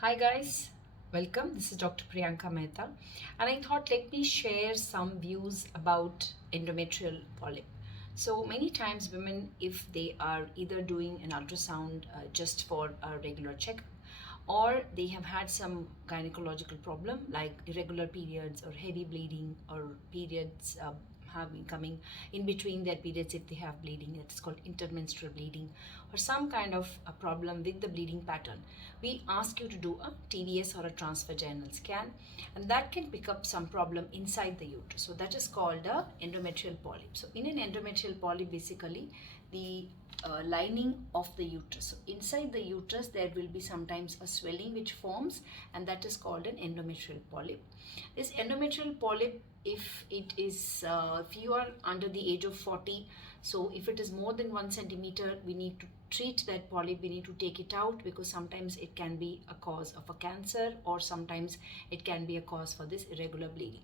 Hi guys, welcome. This is Dr. Priyanka Mehta, and I thought let me share some views about endometrial polyp. So many times women, if they are either doing an ultrasound just for a regular checkup, or they have had some gynecological problem like irregular periods or heavy bleeding, or periods have been coming in between their periods if they have bleeding, it's called intermenstrual bleeding, or some kind of a problem with the bleeding pattern, we ask you to do a TVS or a transvaginal scan, and that can pick up some problem inside the uterus. So that is called a endometrial polyp. So in an endometrial polyp, basically the lining of the uterus. So inside the uterus there will be sometimes a swelling which forms, and that is called an endometrial polyp. This endometrial polyp, if it is if you are under the age of 40, so if it is more than 1 centimeter, we need to treat that polyp, we need to take it out, because sometimes it can be a cause of a cancer, or sometimes it can be a cause for this irregular bleeding.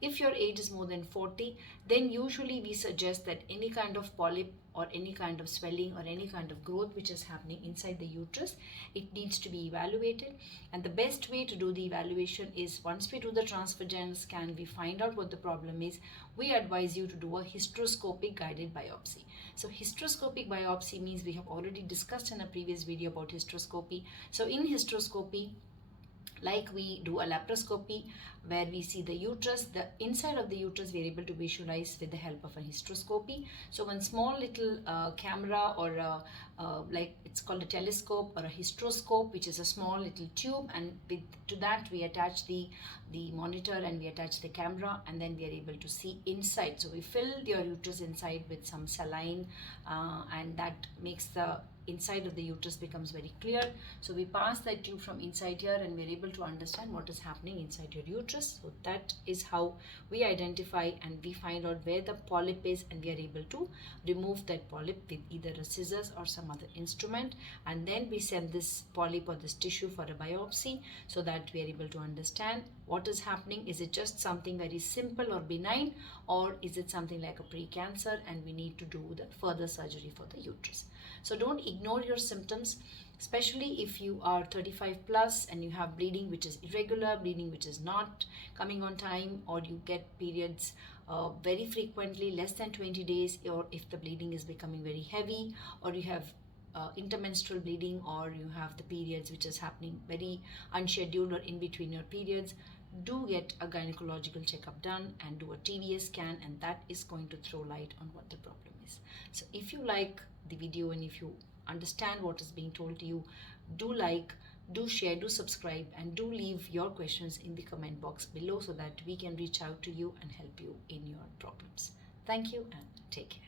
If your age is more than 40, then usually we suggest that any kind of polyp or any kind of swelling or any kind of growth which is happening inside the uterus, it needs to be evaluated. And the best way to do the evaluation is, once we do the transvaginal scan, we find out what the problem is, we advise you to do a hysteroscopic guided biopsy. So hysteroscopic biopsy means, we have already discussed in a previous video about hysteroscopy. So in hysteroscopy, like we do a laparoscopy where we see the uterus, the inside of the uterus we are able to visualize with the help of a hysteroscopy. So one small little camera, or like it's called a telescope or a hysteroscope, which is a small little tube, and to that we attach the monitor and we attach the camera, and then we are able to see inside. So we fill your uterus inside with some saline, and that makes the inside of the uterus becomes very clear. So we pass that tube from inside here, and we're able to understand what is happening inside your uterus. So that is how we identify and we find out where the polyp is, and we are able to remove that polyp with either a scissors or some other instrument, and then we send this polyp or this tissue for a biopsy, so that we are able to understand what is happening. Is it just something very simple or benign, or is it something like a pre-cancer and we need to do the further surgery for the uterus? So don't ignore your symptoms, especially if you are 35 plus and you have bleeding which is irregular, bleeding which is not coming on time, or you get periods very frequently, less than 20 days, or if the bleeding is becoming very heavy, or you have intermenstrual bleeding, or you have the periods which is happening very unscheduled or in between your periods, do get a gynecological checkup done and do a TVS scan, and that is going to throw light on what the problem is. So if you like the video and if you understand what is being told to you, do like, do share, do subscribe, and do leave your questions in the comment box below, so that we can reach out to you and help you in your problems. Thank you and take care.